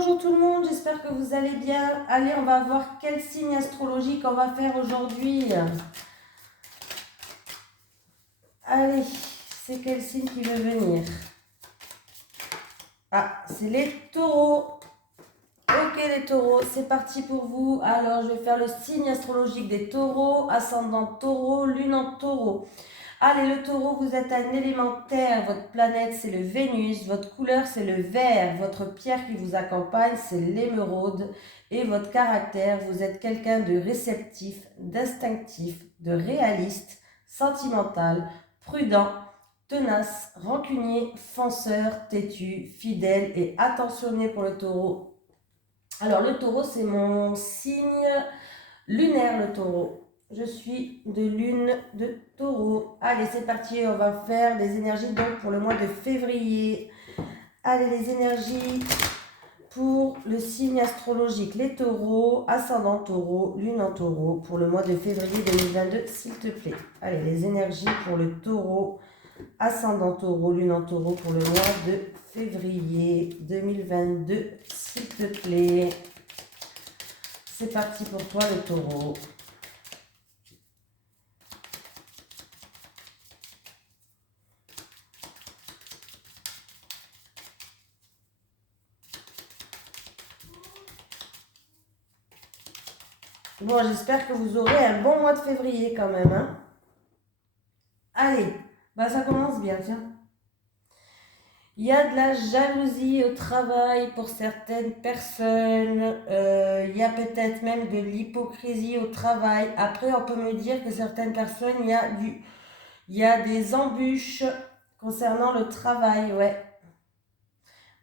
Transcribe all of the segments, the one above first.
bonjour tout le monde, j'espère que vous allez bien. Allez, on va voir quel signe astrologique on va faire aujourd'hui. Allez, c'est quel signe qui veut venir? Ah, c'est les taureaux. Ok les taureaux, c'est parti pour vous. Alors, je vais faire le signe astrologique des taureaux, ascendant taureau, lune en taureau. Allez, le taureau, vous êtes un élémentaire, votre planète c'est le Vénus, votre couleur c'est le vert, votre pierre qui vous accompagne c'est l'émeraude et votre caractère, vous êtes quelqu'un de réceptif, d'instinctif, de réaliste, sentimental, prudent, tenace, rancunier, fonceur, têtu, fidèle et attentionné pour le taureau. Alors le taureau c'est mon signe lunaire, le taureau. Je suis de lune de taureau. Allez, c'est parti, on va faire les énergies donc pour le mois de février. Allez, les énergies pour le signe astrologique, les taureaux, ascendant taureau, lune en taureau, pour le mois de février 2022, s'il te plaît. Allez, les énergies pour le taureau, ascendant taureau, lune en taureau, pour le mois de février 2022, s'il te plaît. C'est parti pour toi, le taureau. Bon, j'espère que vous aurez un bon mois de février quand même. Hein. Allez, bah ça commence bien, tiens. Il y a de la jalousie au travail pour certaines personnes. Il y a peut-être même de l'hypocrisie au travail. Après, on peut me dire que certaines personnes, il y a des embûches concernant le travail, ouais.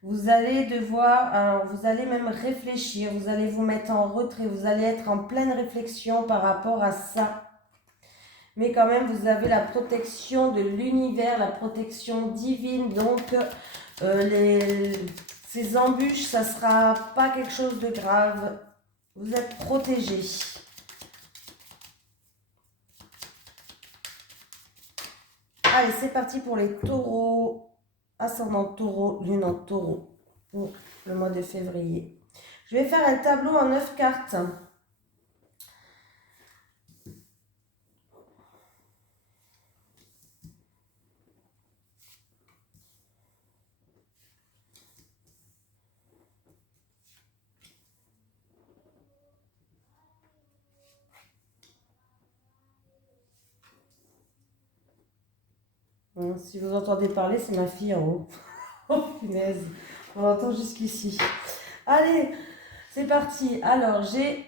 Vous allez devoir, alors vous allez même réfléchir, vous allez vous mettre en retrait, vous allez être en pleine réflexion par rapport à ça. Mais quand même, vous avez la protection de l'univers, la protection divine. Donc, ces embûches, ça ne sera pas quelque chose de grave. Vous êtes protégés. Allez, c'est parti pour les taureaux. Ascendant taureau, lune en taureau. Pour le mois de février. Je vais faire un tableau en 9 cartes. Si vous entendez parler, c'est ma fille en haut. Oh punaise, on l'entend jusqu'ici. Allez, c'est parti. Alors, j'ai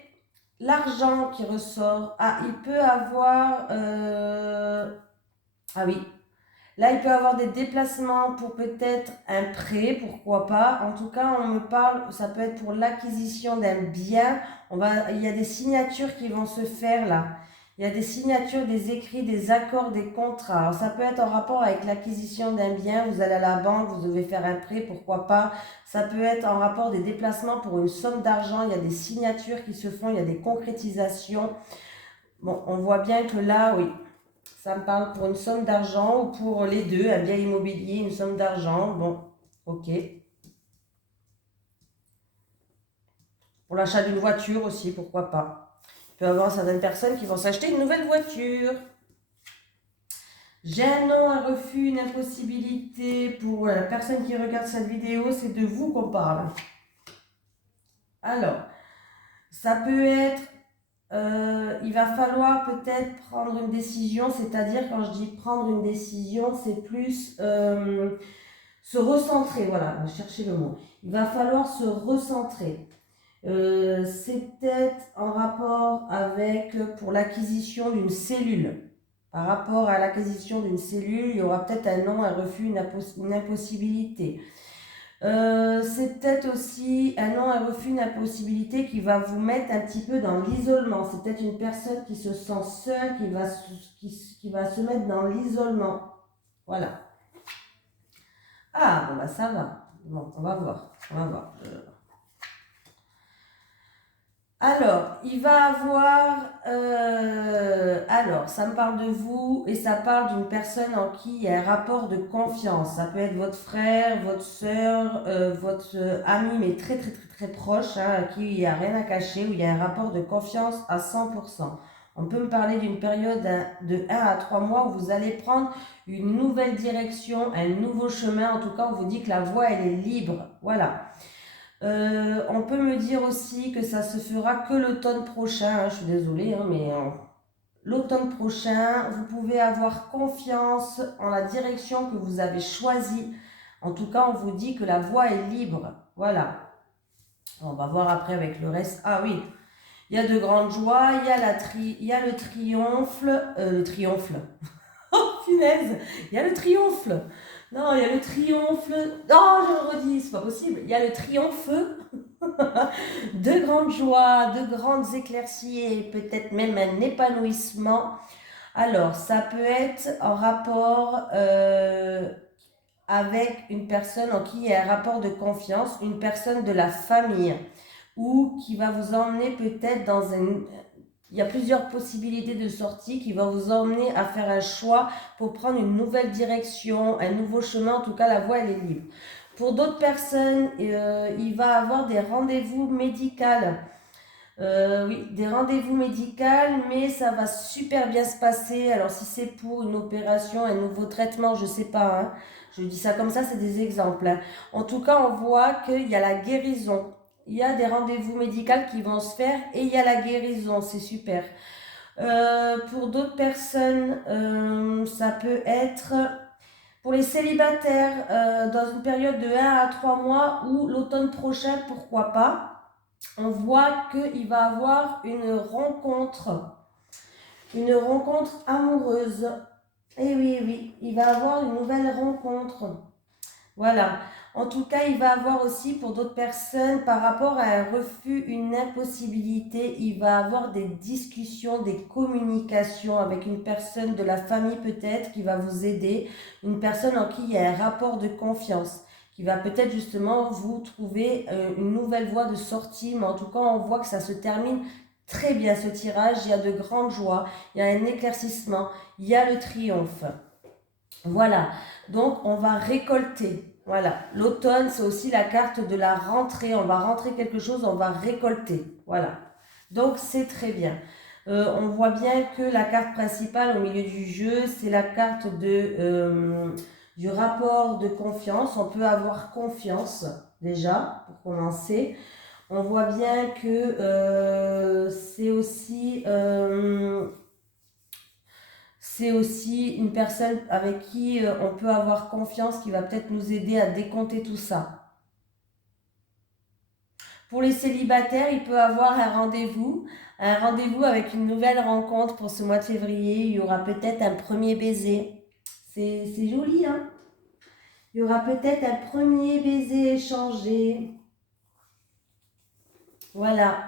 l'argent qui ressort. Ah, il peut avoir... Ah oui. Là, il peut avoir des déplacements pour peut-être un prêt, pourquoi pas. En tout cas, on me parle, ça peut être pour l'acquisition d'un bien. Il y a des signatures qui vont se faire là. Il y a des signatures, des écrits, des accords, des contrats. Alors, ça peut être en rapport avec l'acquisition d'un bien. Vous allez à la banque, vous devez faire un prêt, pourquoi pas. Ça peut être en rapport des déplacements pour une somme d'argent. Il y a des signatures qui se font, il y a des concrétisations. Bon, on voit bien que là, oui, ça me parle pour une somme d'argent ou pour les deux, un bien immobilier, une somme d'argent. Bon, ok. Pour l'achat d'une voiture aussi, pourquoi pas. Il peut y avoir certaines personnes qui vont s'acheter une nouvelle voiture. J'ai un non, un refus, une impossibilité. Pour la personne qui regarde cette vidéo, c'est de vous qu'on parle. Alors, ça peut être... il va falloir peut-être prendre une décision, c'est-à-dire quand je dis prendre une décision, c'est plus se recentrer, voilà, chercher le mot. Il va falloir se recentrer. C'est peut-être en rapport avec, pour l'acquisition d'une cellule. Par rapport à l'acquisition d'une cellule, il y aura peut-être un non, un refus, une impossibilité. C'est peut-être aussi un non, un refus, une impossibilité qui va vous mettre un petit peu dans l'isolement. C'est peut-être une personne qui se sent seule, qui va se mettre dans l'isolement. Voilà. Ah, bon bah ça va. Bon, on va voir. On va voir. Alors, il va avoir... alors, ça me parle de vous et ça parle d'une personne en qui il y a un rapport de confiance. Ça peut être votre frère, votre soeur, votre ami, mais très, très, très, très proche, hein, à qui il n'y a rien à cacher, où il y a un rapport de confiance à 100%. On peut me parler d'une période de 1 à 3 mois où vous allez prendre une nouvelle direction, un nouveau chemin. En tout cas, on vous dit que la voie, elle est libre. Voilà. On peut me dire aussi que ça se fera que l'automne prochain, hein, je suis désolée, hein, mais l'automne prochain, vous pouvez avoir confiance en la direction que vous avez choisie. En tout cas, on vous dit que la voie est libre. Voilà. On va voir après avec le reste. Ah oui, il y a de grandes joies, il y a le triomphe. Le triomphe. Oh, punaise, il y a le triomphe. Non, il y a le triomphe. Non, je le redis, c'est pas possible. Il y a le triomphe. De grandes joies, de grandes éclaircies et peut-être même un épanouissement. Alors, ça peut être en rapport avec une personne en qui il y a un rapport de confiance, une personne de la famille ou qui va vous emmener peut-être dans un... Il y a plusieurs possibilités de sortie qui vont vous emmener à faire un choix pour prendre une nouvelle direction, un nouveau chemin. En tout cas, la voie, elle est libre. Pour d'autres personnes, il va avoir des rendez-vous médicaux. Oui, des rendez-vous médicaux, mais ça va super bien se passer. Alors, si c'est pour une opération, un nouveau traitement, je ne sais pas. Hein. Je dis ça comme ça, c'est des exemples. Hein. En tout cas, on voit qu'il y a la guérison. Il y a des rendez-vous médicaux qui vont se faire et il y a la guérison. C'est super. Pour d'autres personnes, ça peut être... Pour les célibataires, dans une période de 1 à 3 mois ou l'automne prochain, pourquoi pas, on voit qu'il va avoir une rencontre amoureuse. Et oui, oui, il va avoir une nouvelle rencontre. Voilà. En tout cas, il va avoir aussi pour d'autres personnes, par rapport à un refus, une impossibilité, il va avoir des discussions, des communications avec une personne de la famille peut-être qui va vous aider, une personne en qui il y a un rapport de confiance, qui va peut-être justement vous trouver une nouvelle voie de sortie, mais en tout cas, on voit que ça se termine très bien ce tirage, il y a de grandes joies, il y a un éclaircissement, il y a le triomphe. Voilà, donc on va récolter. Voilà, l'automne, c'est aussi la carte de la rentrée. On va rentrer quelque chose, on va récolter. Voilà, donc c'est très bien. On voit bien que la carte principale au milieu du jeu, c'est la carte du rapport de confiance. On peut avoir confiance déjà, pour commencer. On voit bien que c'est aussi... c'est aussi une personne avec qui on peut avoir confiance, qui va peut-être nous aider à décompter tout ça. Pour les célibataires, il peut avoir un rendez-vous avec une nouvelle rencontre pour ce mois de février. Il y aura peut-être un premier baiser. C'est joli, hein? Il y aura peut-être un premier baiser échangé. Voilà.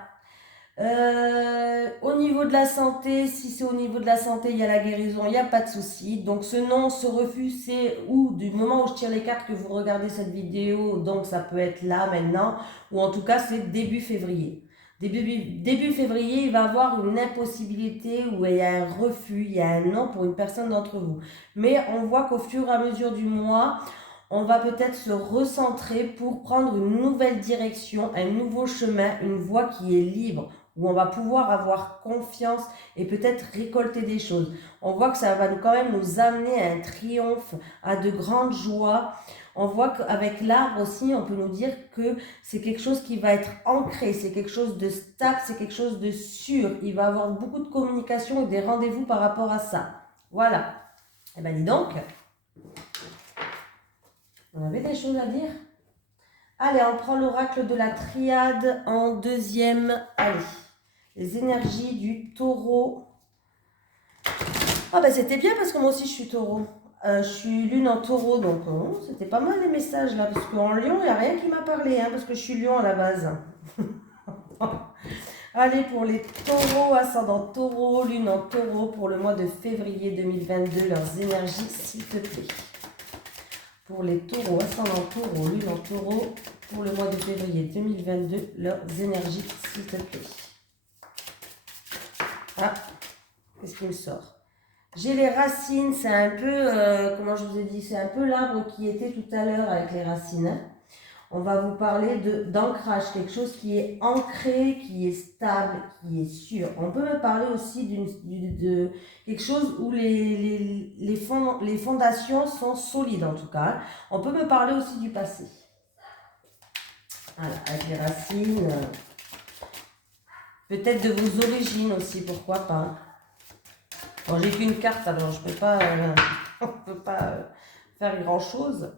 Au niveau de la santé, si c'est au niveau de la santé, il y a la guérison, il n'y a pas de souci. Donc ce non, ce refus, c'est ou du moment où je tire les cartes que vous regardez cette vidéo, donc ça peut être là, maintenant, ou en tout cas c'est début février. Début février, il va y avoir une impossibilité où il y a un refus, il y a un non pour une personne d'entre vous. Mais on voit qu'au fur et à mesure du mois, on va peut-être se recentrer pour prendre une nouvelle direction, un nouveau chemin, une voie qui est libre, où on va pouvoir avoir confiance et peut-être récolter des choses. On voit que ça va quand même nous amener à un triomphe, à de grandes joies. On voit qu'avec l'arbre aussi, on peut nous dire que c'est quelque chose qui va être ancré, c'est quelque chose de stable, c'est quelque chose de sûr. Il va y avoir beaucoup de communication et des rendez-vous par rapport à ça. Voilà. Eh bien, dis donc, on avait des choses à dire. Allez, on prend l'oracle de la triade en deuxième. Allez, les énergies du taureau. Ah ben c'était bien parce que moi aussi je suis taureau. Je suis lune en taureau, donc c'était pas mal les messages là. Parce qu'en lion, il n'y a rien qui m'a parlé, hein, parce que je suis lion à la base. Allez, pour les taureaux, ascendant taureau, lune en taureau, pour le mois de février 2022, leurs énergies, s'il te plaît. Pour les taureaux, ascendant taureau, lune en taureau, pour le mois de février 2022, leurs énergies, s'il te plaît. Ah, qu'est-ce qui me sort? J'ai les racines, c'est un peu, comment je vous ai dit, c'est un peu l'arbre qui était tout à l'heure avec les racines. Hein. On va vous parler d'ancrage, quelque chose qui est ancré, qui est stable, qui est sûr. On peut me parler aussi de quelque chose où les fondations sont solides en tout cas. On peut me parler aussi du passé. Voilà, avec les racines. Peut-être de vos origines aussi, pourquoi pas. Bon, j'ai qu'une carte, alors je peux pas, on peut pas faire grand-chose.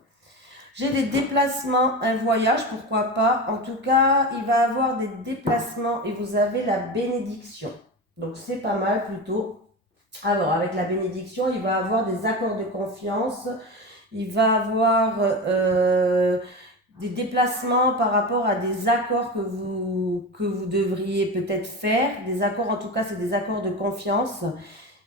J'ai des déplacements, un voyage, pourquoi pas. En tout cas, il va avoir des déplacements et vous avez la bénédiction. Donc, c'est pas mal plutôt. Alors, avec la bénédiction, il va avoir des accords de confiance. Il va avoir des déplacements par rapport à des accords que vous devriez peut-être faire. Des accords, en tout cas, c'est des accords de confiance.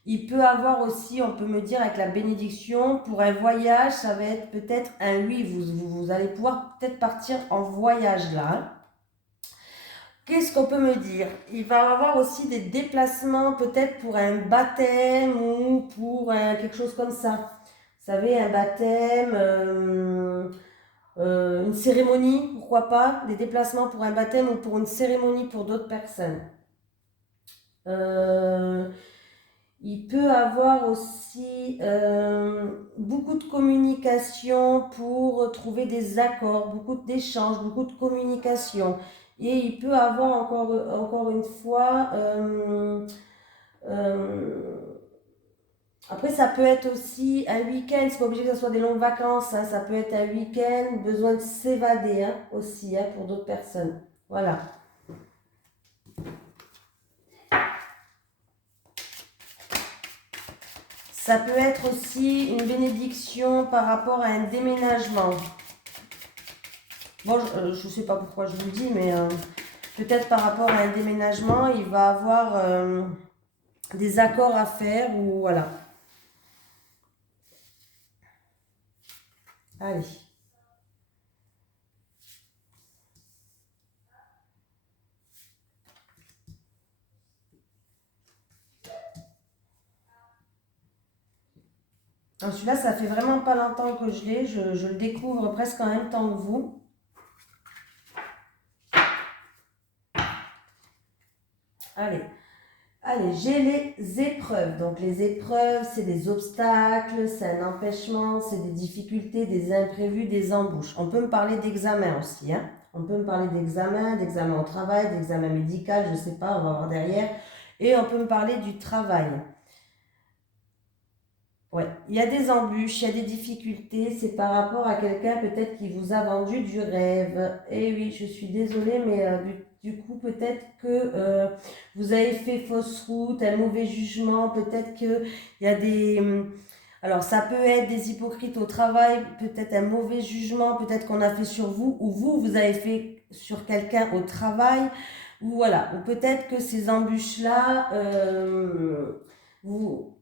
Il peut avoir aussi, on peut me dire avec la bénédiction, pour un voyage, ça va être peut-être un oui, vous allez pouvoir peut-être partir en voyage là. Qu'est-ce qu'on peut me dire? Il va avoir aussi des déplacements peut-être pour un baptême ou pour quelque chose comme ça. Vous savez, un baptême, une cérémonie, pourquoi pas? Des déplacements pour un baptême ou pour une cérémonie pour d'autres personnes. Il peut avoir aussi beaucoup de communication pour trouver des accords, beaucoup d'échanges, beaucoup de communication. Et il peut avoir encore une fois, après ça peut être aussi un week-end, c'est pas obligé que ce soit des longues vacances, hein, ça peut être un week-end, besoin de s'évader hein, aussi hein, pour d'autres personnes. Voilà. Ça peut être aussi une bénédiction par rapport à un déménagement. Bon, je ne sais pas pourquoi je vous le dis, mais peut-être par rapport à un déménagement, il va avoir des accords à faire ou voilà. Allez. Celui-là, ça fait vraiment pas longtemps que je l'ai. Je le découvre presque en même temps que vous. Allez. Allez, j'ai les épreuves. Donc, les épreuves, c'est des obstacles, c'est un empêchement, c'est des difficultés, des imprévus, des embûches. On peut me parler d'examen aussi. Hein. On peut me parler d'examen au travail, d'examen médical, je ne sais pas, on va voir derrière. Et on peut me parler du travail. Ouais, il y a des embûches, il y a des difficultés, c'est par rapport à quelqu'un peut-être qui vous a vendu du rêve. Et oui, je suis désolée, mais du coup, peut-être que vous avez fait fausse route, un mauvais jugement, peut-être qu'il y a des... alors, ça peut être des hypocrites au travail, peut-être un mauvais jugement, peut-être qu'on a fait sur vous, ou vous avez fait sur quelqu'un au travail, ou voilà, ou peut-être que ces embûches-là, vous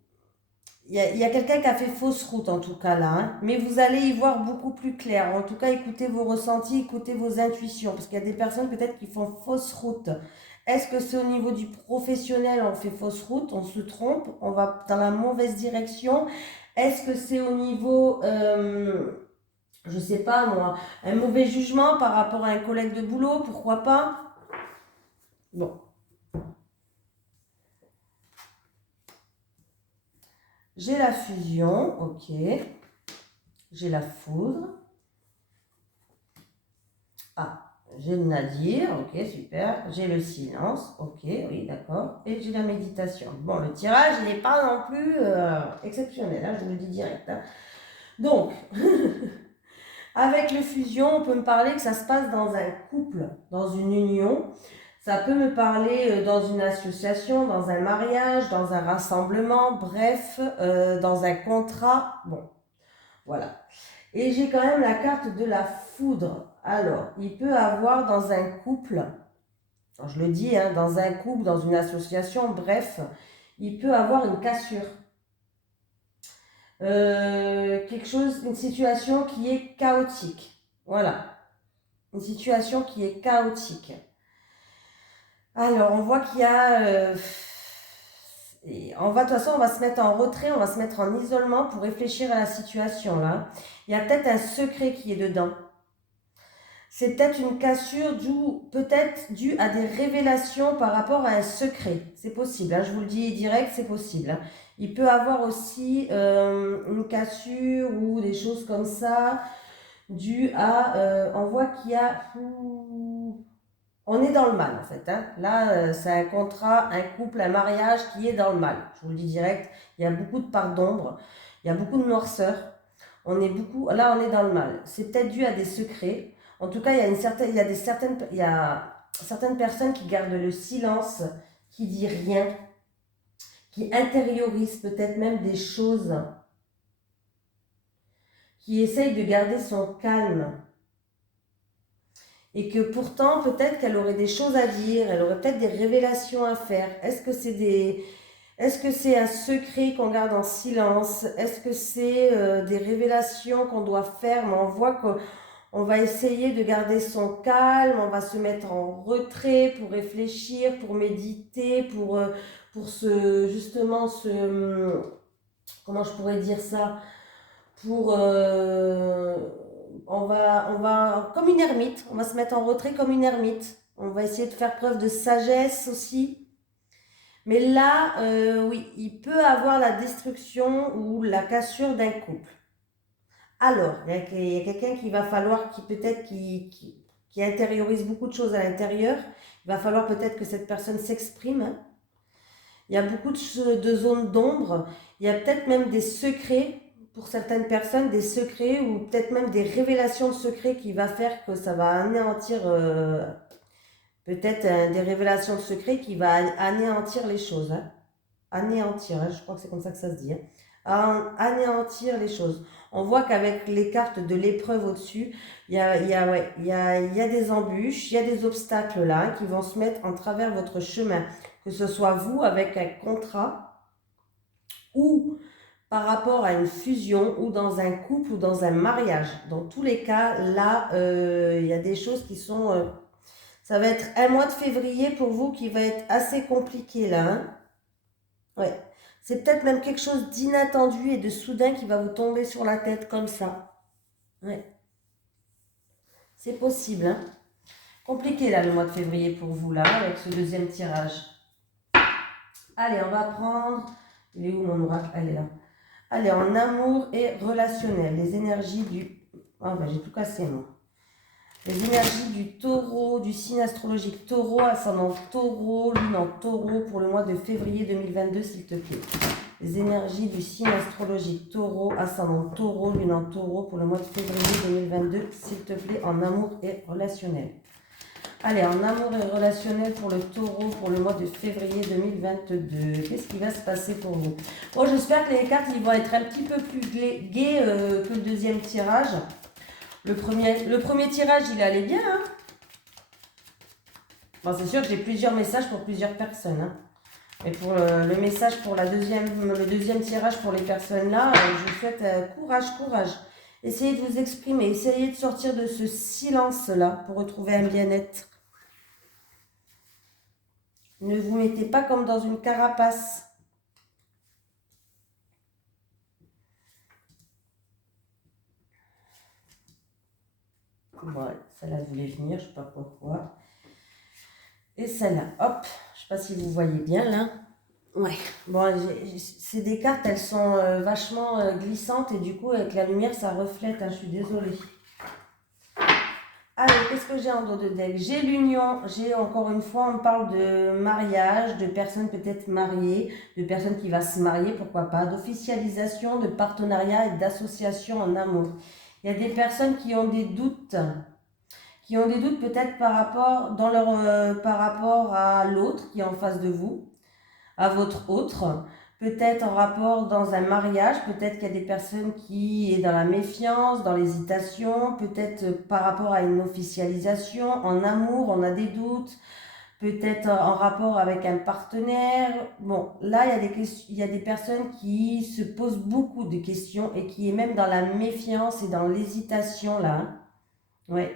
il y a quelqu'un qui a fait fausse route en tout cas là, hein. Mais vous allez y voir beaucoup plus clair. En tout cas, écoutez vos ressentis, écoutez vos intuitions, parce qu'il y a des personnes peut-être qui font fausse route. Est-ce que c'est au niveau du professionnel, on fait fausse route, on se trompe, on va dans la mauvaise direction? Est-ce que c'est au niveau, je sais pas moi, un mauvais jugement par rapport à un collègue de boulot, pourquoi pas? Bon, j'ai la fusion, ok. J'ai la foudre. Ah, j'ai le nadir, ok, super. J'ai le silence, ok, oui, d'accord. Et j'ai la méditation. Bon, le tirage, il n'est pas non plus exceptionnel, hein, je vous le dis direct. Hein. Donc, avec le fusion, on peut me parler que ça se passe dans un couple, dans une union. Ça peut me parler dans une association, dans un mariage, dans un rassemblement, bref, dans un contrat. Bon, voilà. Et j'ai quand même la carte de la foudre. Alors, il peut avoir dans un couple, je le dis, hein, dans un couple, dans une association, bref, il peut avoir une cassure. Quelque chose, une situation qui est chaotique. Voilà. Une situation qui est chaotique. Alors, on voit qu'il y a de toute façon, on va se mettre en retrait, on va se mettre en isolement pour réfléchir à la situation là. Il y a peut-être un secret qui est dedans. C'est peut-être une cassure peut-être due à des révélations par rapport à un secret. C'est possible, hein, je vous le dis direct, c'est possible. Hein. Il peut avoir aussi une cassure ou des choses comme ça dû à... on voit qu'il y a... On est dans le mal en fait. Hein. Là, c'est un contrat, un couple, un mariage qui est dans le mal. Je vous le dis direct, il y a beaucoup de parts d'ombre, il y a beaucoup de noirceur. Là, on est dans le mal. C'est peut-être dû à des secrets. En tout cas, il y a certaines personnes qui gardent le silence, qui disent rien, qui intériorisent peut-être même des choses, qui essayent de garder son calme. Et que pourtant, peut-être qu'elle aurait des choses à dire, elle aurait peut-être des révélations à faire. Est-ce que c'est un secret qu'on garde en silence? Est-ce que c'est des révélations qu'on doit faire? Mais on voit qu'on va essayer de garder son calme, on va se mettre en retrait pour réfléchir, pour méditer, pour justement comment je pourrais dire ça? Pour comme une ermite, on va se mettre en retrait comme une ermite. On va essayer de faire preuve de sagesse aussi. Mais là, oui, il peut avoir la destruction ou la cassure d'un couple. Alors, il y a quelqu'un qui va falloir, qui intériorise beaucoup de choses à l'intérieur. Il va falloir peut-être que cette personne s'exprime. Hein. Il y a beaucoup de zones d'ombre. Il y a peut-être même des secrets pour certaines personnes, des secrets ou peut-être même des révélations de secrets qui va faire que ça va anéantir, peut-être des révélations de secrets qui va anéantir les choses. Hein. Anéantir, hein, je crois que c'est comme ça que ça se dit. Hein. Anéantir les choses. On voit qu'avec les cartes de l'épreuve au-dessus, il y a des embûches, il y a des obstacles là hein, qui vont se mettre en travers votre chemin. Que ce soit vous avec un contrat ou par rapport à une fusion ou dans un couple ou dans un mariage. Dans tous les cas, là, il y a des choses qui sont... ça va être un mois de février pour vous qui va être assez compliqué là. Hein. Ouais. C'est peut-être même quelque chose d'inattendu et de soudain qui va vous tomber sur la tête comme ça. Ouais. C'est possible. Hein. Compliqué là le mois de février pour vous là avec ce deuxième tirage. Allez, on va prendre... Il est où mon oracle? Elle est là. Allez, en amour et relationnel. Les énergies du... Ah ben j'ai tout cassé moi. Les énergies du taureau, du signe astrologique taureau, ascendant taureau, lune en taureau pour le mois de février 2022 s'il te plaît. Les énergies du signe astrologique taureau, ascendant taureau, lune en taureau pour le mois de février 2022 s'il te plaît en amour et relationnel. Allez, en amour et relationnel pour le taureau pour le mois de février 2022. Qu'est-ce qui va se passer pour vous? Bon, j'espère que les cartes ils vont être un petit peu plus gaies que le deuxième tirage. Le premier tirage, il allait bien. Hein. Bon, c'est sûr que j'ai plusieurs messages pour plusieurs personnes. Hein. Mais pour le message pour le deuxième tirage pour les personnes là, je vous souhaite courage. Essayez de vous exprimer, essayez de sortir de ce silence-là pour retrouver un bien-être. Ne vous mettez pas comme dans une carapace. Voilà, celle-là voulait venir, je ne sais pas pourquoi. Et celle-là, hop, je ne sais pas si vous voyez bien là. Ouais, bon, c'est des cartes, elles sont vachement glissantes et du coup, avec la lumière, ça reflète, hein, je suis désolée. Alors, qu'est-ce que j'ai en dos de deck? J'ai l'union, j'ai encore une fois, on parle de mariage, de personnes peut-être mariées, de personnes qui vont se marier, pourquoi pas, d'officialisation, de partenariat et d'association en amour. Il y a des personnes qui ont des doutes peut-être par rapport à l'autre qui est en face de vous, à votre autre. Peut-être en rapport dans un mariage, peut-être qu'il y a des personnes qui sont dans la méfiance, dans l'hésitation, peut-être par rapport à une officialisation, en amour, on a des doutes, peut-être en rapport avec un partenaire. Bon, là, il y a des personnes qui se posent beaucoup de questions et qui est même dans la méfiance et dans l'hésitation là. Hein. Ouais.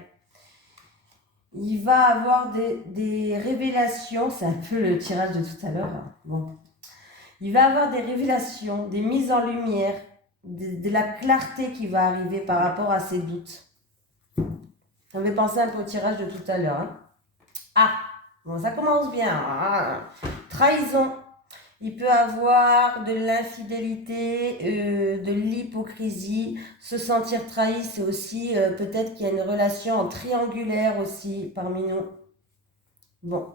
Il va avoir des révélations, c'est un peu le tirage de tout à l'heure. Bon. Il va y avoir des révélations, des mises en lumière, de la clarté qui va arriver par rapport à ses doutes. Ça me fait penser un peu au tirage de tout à l'heure. Hein. Ah, bon, ça commence bien. Ah, trahison. Il peut avoir de l'infidélité, de l'hypocrisie. Se sentir trahi, c'est aussi peut-être qu'il y a une relation triangulaire aussi parmi nous. Bon.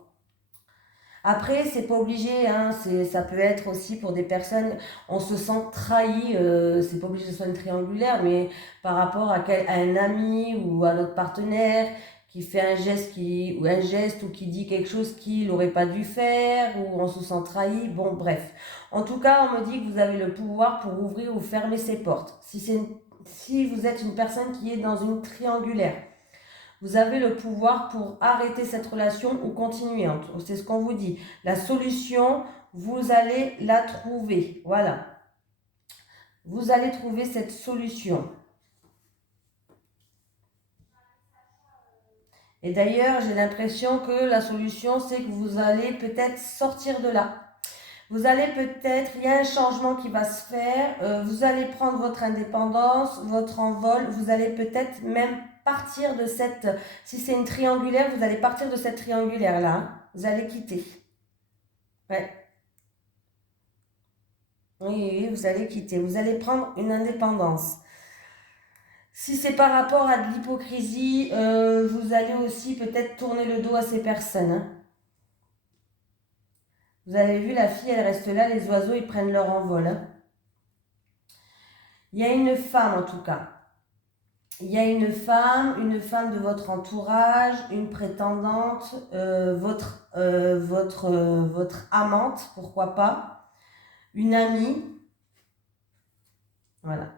Après, c'est pas obligé, hein, ça peut être aussi pour des personnes, on se sent trahi, c'est pas obligé que ce soit une triangulaire, mais par rapport à un ami ou à notre partenaire qui fait un geste ou qui dit quelque chose qu'il n'aurait pas dû faire, ou on se sent trahi, bon, bref. En tout cas, on me dit que vous avez le pouvoir pour ouvrir ou fermer ces portes. Si vous êtes une personne qui est dans une triangulaire, vous avez le pouvoir pour arrêter cette relation ou continuer. C'est ce qu'on vous dit. La solution, vous allez la trouver. Voilà. Vous allez trouver cette solution. Et d'ailleurs, j'ai l'impression que la solution, c'est que vous allez peut-être sortir de là. Vous allez peut-être, il y a un changement qui va se faire, vous allez prendre votre indépendance, votre envol, vous allez peut-être même partir de cette, si c'est une triangulaire, vous allez partir de cette triangulaire-là, hein. Vous allez quitter. Ouais. Oui, vous allez quitter, vous allez prendre une indépendance. Si c'est par rapport à de l'hypocrisie, vous allez aussi peut-être tourner le dos à ces personnes, hein. Vous avez vu, la fille, elle reste là, les oiseaux, ils prennent leur envol, hein. Il y a une femme en tout cas. Il y a une femme de votre entourage, une prétendante, votre amante, pourquoi pas, une amie, voilà.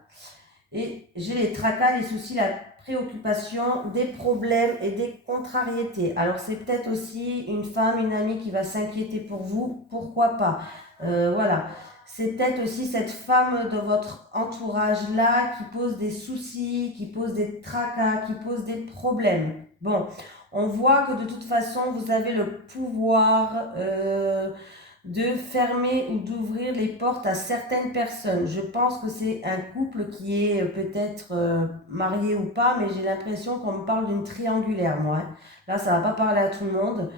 Et j'ai les tracas, les soucis, la préoccupation, des problèmes et des contrariétés. Alors c'est peut-être aussi une femme, une amie qui va s'inquiéter pour vous, pourquoi pas. Voilà. C'est peut-être aussi cette femme de votre entourage-là qui pose des soucis, qui pose des tracas, qui pose des problèmes. Bon, on voit que de toute façon, vous avez le pouvoir de fermer ou d'ouvrir les portes à certaines personnes. Je pense que c'est un couple qui est peut-être marié ou pas, mais j'ai l'impression qu'on me parle d'une triangulaire, moi. Hein. Là, ça va pas parler à tout le monde.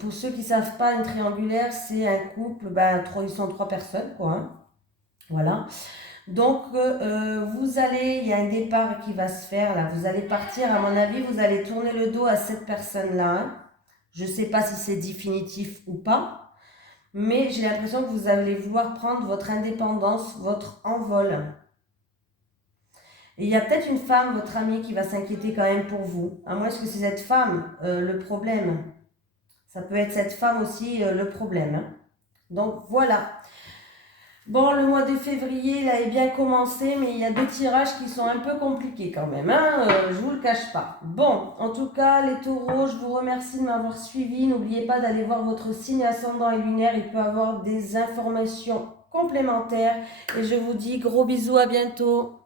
Pour ceux qui ne savent pas, une triangulaire, c'est un couple, ils sont 3 personnes, quoi. Hein. Voilà. Donc, il y a un départ qui va se faire, là. Vous allez partir, à mon avis, vous allez tourner le dos à cette personne-là. Hein. Je ne sais pas si c'est définitif ou pas, mais j'ai l'impression que vous allez vouloir prendre votre indépendance, votre envol. Et il y a peut-être une femme, votre amie, qui va s'inquiéter quand même pour vous. À moins que c'est cette femme le problème. Ça peut être cette femme aussi le problème. Hein. Donc voilà. Bon, le mois de février, là, est bien commencé, mais il y a 2 tirages qui sont un peu compliqués quand même, hein, je vous le cache pas. Bon, en tout cas, les taureaux, je vous remercie de m'avoir suivi. N'oubliez pas d'aller voir votre signe ascendant et lunaire, il peut avoir des informations complémentaires. Et je vous dis gros bisous, à bientôt.